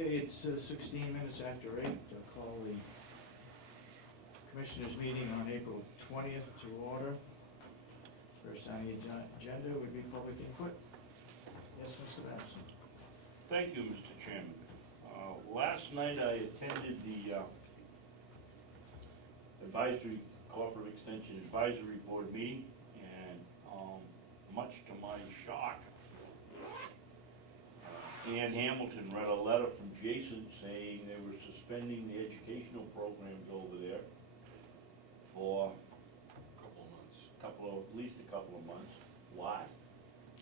Okay, it's 16 minutes after 8. I'll call the Commissioners' meeting on April 20th to order. First on the agenda would be public input. Yes, Mr. Babson. Thank you, Mr. Chairman. Last night I attended the Advisory Corporate Extension Advisory Board meeting, and much to my shock, Ann Hamilton read a letter from Jason saying they were suspending the educational programs over there for at least a couple of months. Why?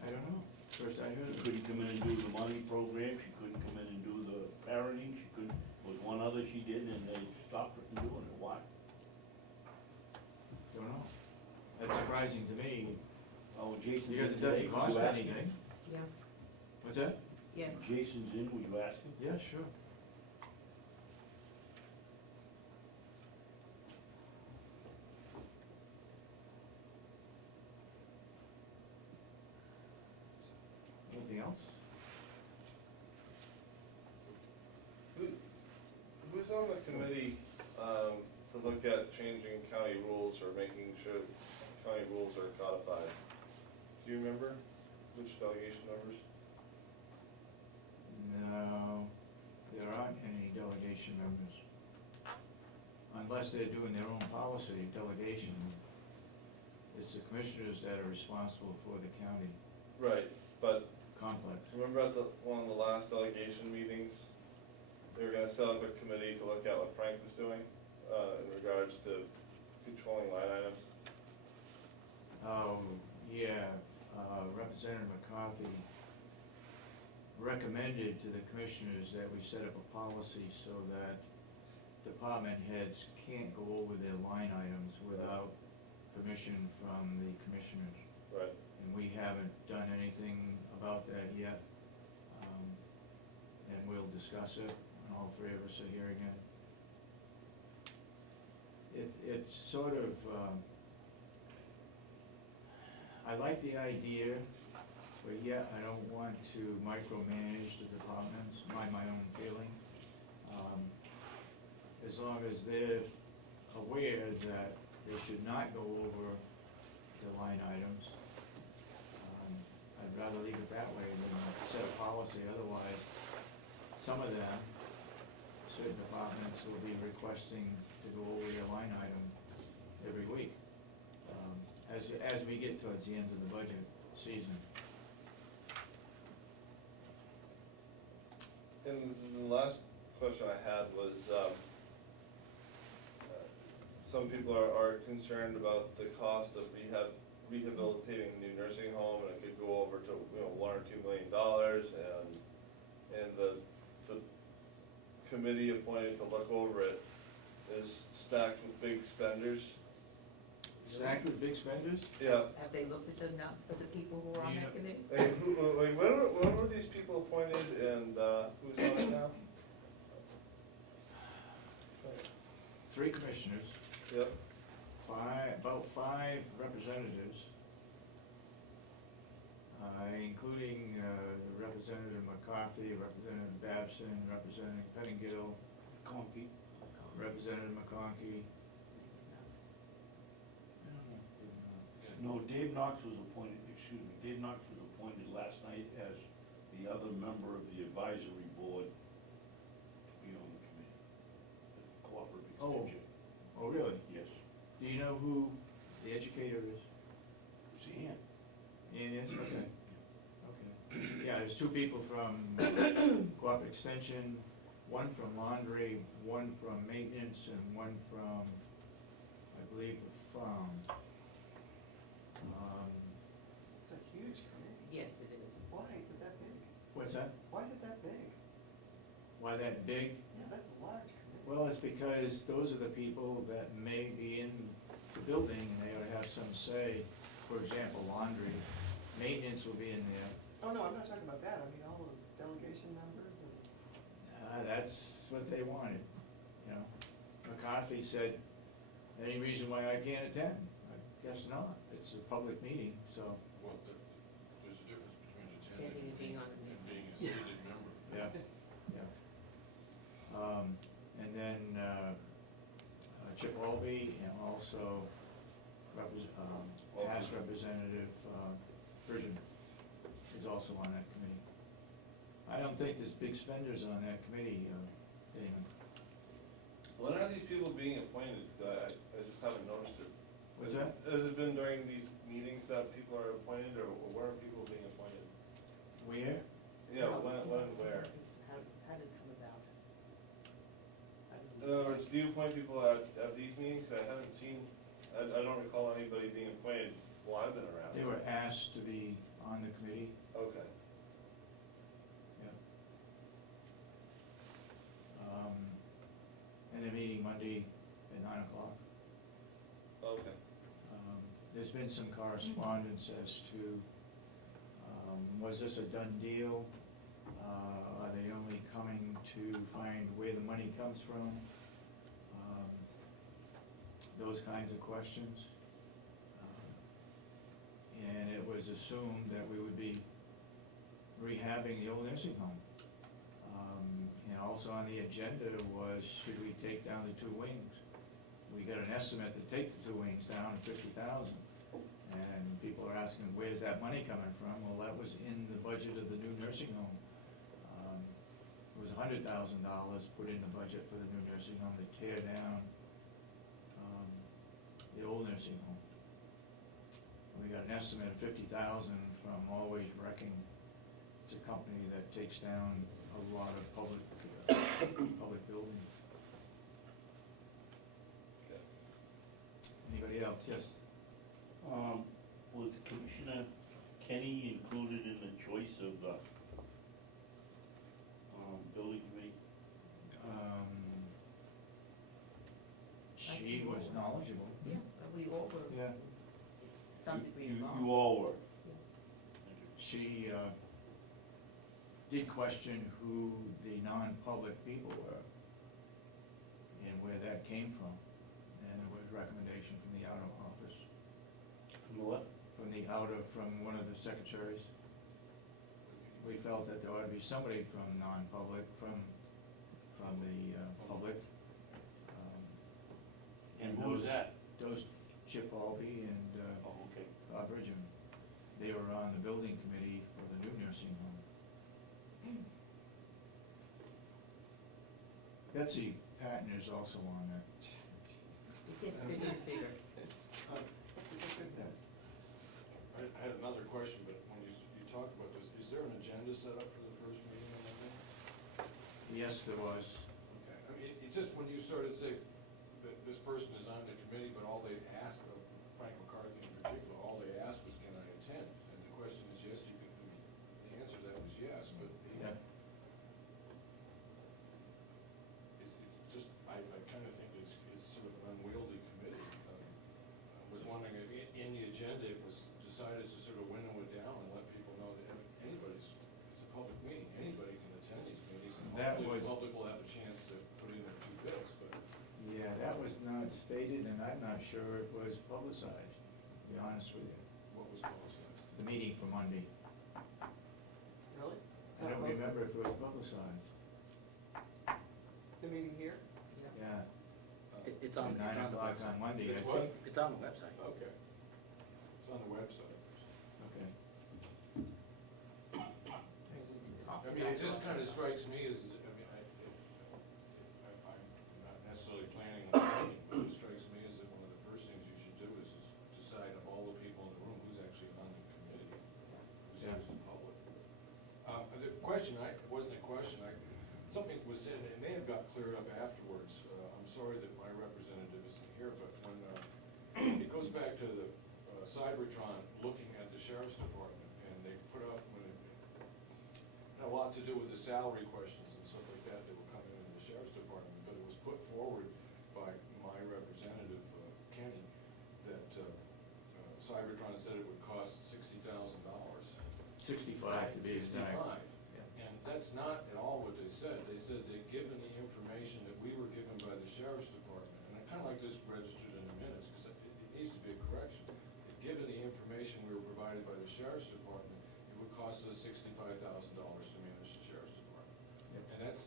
I don't know. First I heard She of it. couldn't come in and do the money program, she couldn't come in and do the parenting, she couldn't, there was one other she did, and they stopped her from doing it. Why? Don't know. That's surprising to me, Oh, Jason. because it today, doesn't cost would you ask him? anything. Yeah, What's that? yes. Jason's in, would you ask him? Yeah, sure. Anything else? Who's on the committee to look at changing county rules or making sure county rules are codified? Do you remember which delegation members? No, there aren't any delegation members. Unless they're doing their own policy delegation. It's the commissioners that are responsible for the county Right, but complex. remember at one of the last delegation meetings, they were gonna set up a committee to look at what Frank was doing in regards to controlling line items. Oh, yeah, Representative McCarthy recommended to the commissioners that we set up a policy so that department heads can't go over their line items without permission from the commissioners. Right. And we haven't done anything about that yet. And we'll discuss it, and all three of us are hearing it. It's sort of, I like the idea, but yet I don't want to micromanage the departments, my own feeling. As long as they're aware that they should not go over the line items, I'd rather leave it that way than set a policy. Otherwise, some of them, certain departments will be requesting to go over their line item every week, as we get towards the end of the budget season. And the last question I had was, some people are concerned about the cost of rehabilitating a new nursing home, and it could go over to, $1 or $2 million, and the committee appointed to look over it is stacked with big spenders. Stacked with big spenders? Yeah. Have they looked at the people who are on that committee? Hey, when were these people appointed, and who's on it now? 3 commissioners, Yep. about 5 representatives, including Representative McCarthy, Representative Babson, Representative Pettingill, Conkey. Representative McConkey. No, Dave Knox was appointed, Dave Knox was appointed last night as the other member of the advisory board to be on the committee, the cooperative extension. Oh, really? Yes. Do you know who the educator is? It's Ann. Ian is? Okay. Okay. Yeah, there's 2 people from Cooperative Extension, 1 from Laundry, 1 from Maintenance, and 1 from, I believe, the farm. It's a huge committee. Yes, it is. Why is it that big? What's that? Why is it that big? Why that big? Yeah, that's a large committee. Well, it's because those are the people that may be in the building, and they ought to have some say. For example, Laundry, Maintenance will be in there. Oh, no, I'm not talking about that. I mean, all those delegation members and... That's what they wanted, you know. McCarthy said, any reason why I can't attend? I guess not. It's a public meeting, so, Well, there's a difference between Attending attending and being on the and being a Yeah. seated member. yeah, yeah. Chip Albee and also past Representative Virgin is also on that committee. I don't think there's big spenders on that committee, Damon. When are these people being appointed? I just haven't noticed it. What's that? Has it been during these meetings that people are appointed, or where are people being appointed? Where? Yeah, when, where? How did it come about? In other words, do you appoint people at these meetings? I haven't seen, I don't recall anybody being appointed while I've been around. They were asked to be on the committee, Okay. yeah. And they're meeting Monday at 9 o'clock. Okay. There's been some correspondence as to, was this a done deal? Are they only coming to find where the money comes from? Those kinds of questions. And it was assumed that we would be rehabbing the old nursing home. And also on the agenda was, should we take down the 2 wings? We got an estimate to take the 2 wings down at $50,000. And people are asking, where's that money coming from? Well, that was in the budget of the new nursing home. It was $100,000 put in the budget for the new nursing home to tear down the old nursing home. We got an estimate of $50,000 from Always Wrecking. It's a company that takes down a lot of public buildings. Okay. Anybody else? Yes. Was Commissioner Kenny included in the choice of the building committee? She was knowledgeable. Yeah, we all were, Yeah. to some degree You involved. all were. Yeah. She did question who the non-public people were and where that came from. And there was recommendation from the outer office, From the what? from one of the secretaries. We felt that there ought to be somebody from non-public, from the public. And who was that? Those Chip Albee and Oh, okay. Bob Bridgham. They were on the building committee for the new nursing home. Betsy Patton is also on there. It gets bigger and bigger. I had another question, but when you talk about this, is there an agenda set up for the first meeting on Monday? Yes, there was. Okay, I mean, it just, when you started to say that this person is on the committee, but all they asked of Frank McCarthy in particular, all they asked was, can I attend? And the question is, yes, you can, the answer to that was yes, but Yeah. it's just, I kind of think it's sort of an unwieldy committee. I was wondering if in the agenda, it was decided to sort of winnow it down and let people know that anybody's, it's a public meeting, anybody can attend these meetings, and That hopefully was- the public will have a chance to put in their 2 bits, but. Yeah, that was not stated, and I'm not sure it was publicized, to be honest with you. What was publicized? The meeting for Monday. Really? I don't remember if it was publicized. The meeting here? Yeah. It's on, At 9 o'clock on Monday, I It's what? think. it's on the website. Okay. It's on the website. Okay. I mean, it just kind of strikes me as, I mean, I'm not necessarily planning on attending, but it strikes me as that one of the first things you should do is decide of all the people in the room, who's actually on the committee, who's Yeah. actually public. The question, wasn't a question, something was said, it may have got cleared up afterwards. I'm sorry that my representative isn't here, but when, it goes back to the Cybertron looking at the sheriff's department, and they put up, when it had a lot to do with the salary questions and stuff like that were coming into the sheriff's department, but it was put forward by my representative, Kenny, that Cybertron said it would cost $60,000. 65 to be exact. 65. Yeah. And that's not at all what they said. They said they'd given the information that we were given by the sheriff's department. And I kind of like this registered in the minutes, because it needs to be a correction. Given the information we were provided by the sheriff's department, it would cost us $65,000 to manage the sheriff's department. Yep. And that's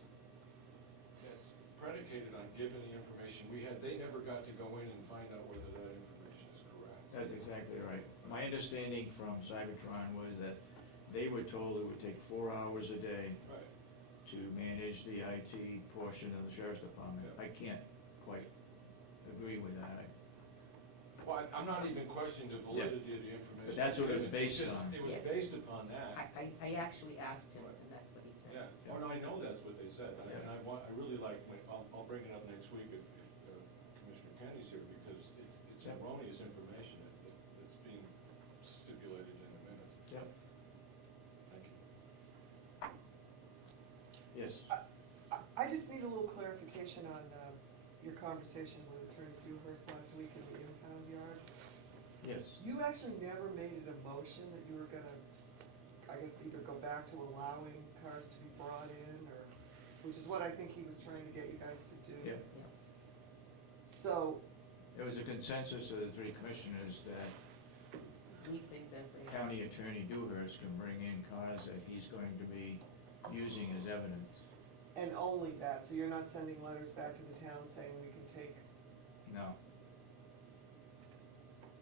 predicated on giving the information information we had, they never got to go in and find out whether that information is correct. That's exactly right. My understanding from Cybertron was that they were told it would take 4 hours a day Right. to manage the IT portion of the sheriff's department. Yeah. I can't quite agree with that. Well, I'm not even questioning the Yeah. validity of the information. But that's what it was It's based just- on. It was Yes. based upon that. I actually asked him, and that's what he said. Yeah, well, I know that's what they said, and Yeah. I really like, I'll bring it up next week if Commissioner Kenny's here, because it's Yeah. erroneous information that's being stipulated in the minutes. Yep. Thank you. Yes. I just need a little clarification on your conversation with Attorney Dewhurst last week in the impound yard. Yes. You actually never made it a motion that you were gonna, I guess, either go back to allowing cars to be brought in, or, which is what I think he was trying to get you guys to do. Yeah. Yeah. So, There was a consensus of the 3 commissioners that Leave things as they are. County Attorney Dewhurst can bring in cars that he's going to be using as evidence. and only that, so you're not sending letters back to the town saying we can take, No,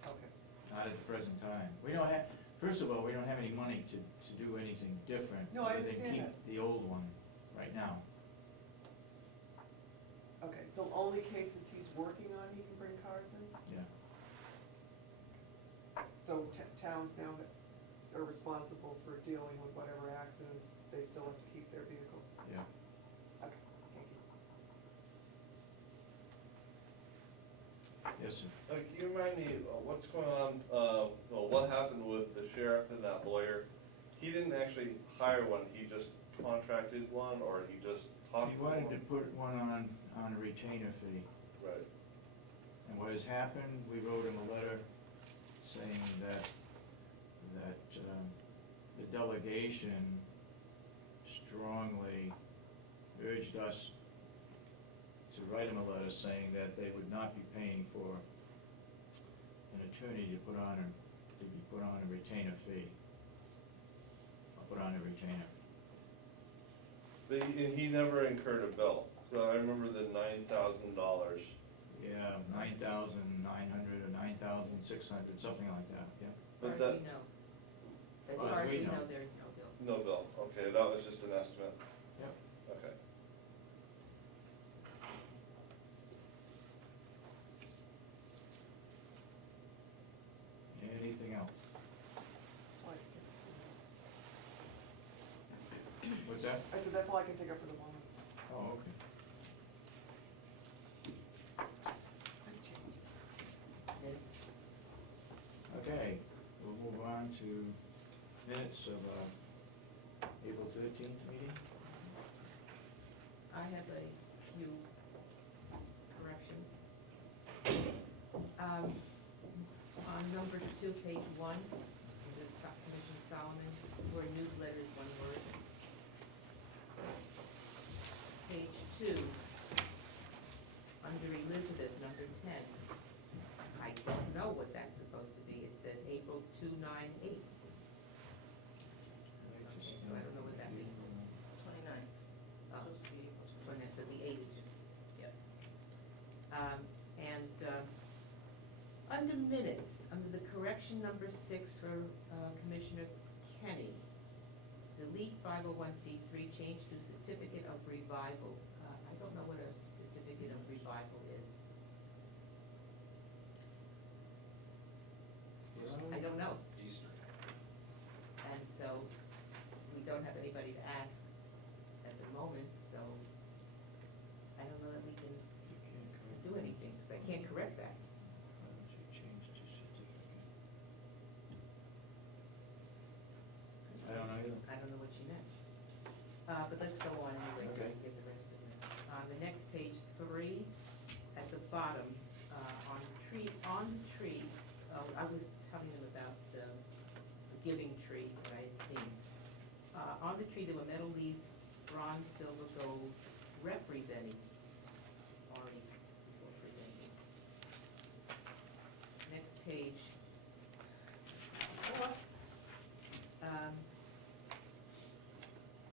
okay. not at the present time. We don't have, first of all, we don't have any money to do anything different. No, I other than understand keep that. the old one right now. Okay, so only cases he's working on, he can bring cars in? Yeah. So towns now are responsible for dealing with whatever accidents, they still have to keep their vehicles? Yeah. Okay, thank you. Yes, sir. Can you remind me, what's going on, what happened with the sheriff and that lawyer? He didn't actually hire one, he just contracted one, or he just talked He to one? wanted to put one on a retainer fee. Right. And what has happened, we wrote him a letter saying that the delegation strongly urged us to write him a letter saying that they would not be paying for an attorney to put on a retainer fee. Or put on a retainer. But he never incurred a bill, so I remember the $9,000. Yeah, 9,900 or 9,600, something like that, yeah. As But far that, as we know. As Well, far as we know, there is no bill. no bill, okay, that was just an estimate, Yep. okay. Anything else? That's all I can think What's that? of. I said, that's all I can think of for the moment. Oh, okay. Any changes? Minutes. Okay, we'll move on to minutes of April 13th meeting. I have a few corrections. On number 2, page 1, the Commissioner Solomon, where newsletter is 1 word. Page 2, under Elizabeth, number 10, I don't know what that's supposed to be. It says April 298. So I don't know what that means. 29. Oh. Supposed to be April 29. So the 8 is just, Yep. Under minutes, under the correction number 6 for Commissioner Kenny, delete 501c3, change to certificate of revival. I don't know what a certificate of revival is. I don't know. Easter. And so, we don't have anybody to ask at the moment, so I don't know that we can do anything, because I can't correct that. Why don't you change to certificate? I don't know either. I don't know what she meant. But let's go on anyway, so we Okay. can get the rest of it. On the next page, 3, at the bottom, on the tree, I was telling them about the giving tree that I had seen. On the tree, there were metal leaves, bronze, silver, gold, representing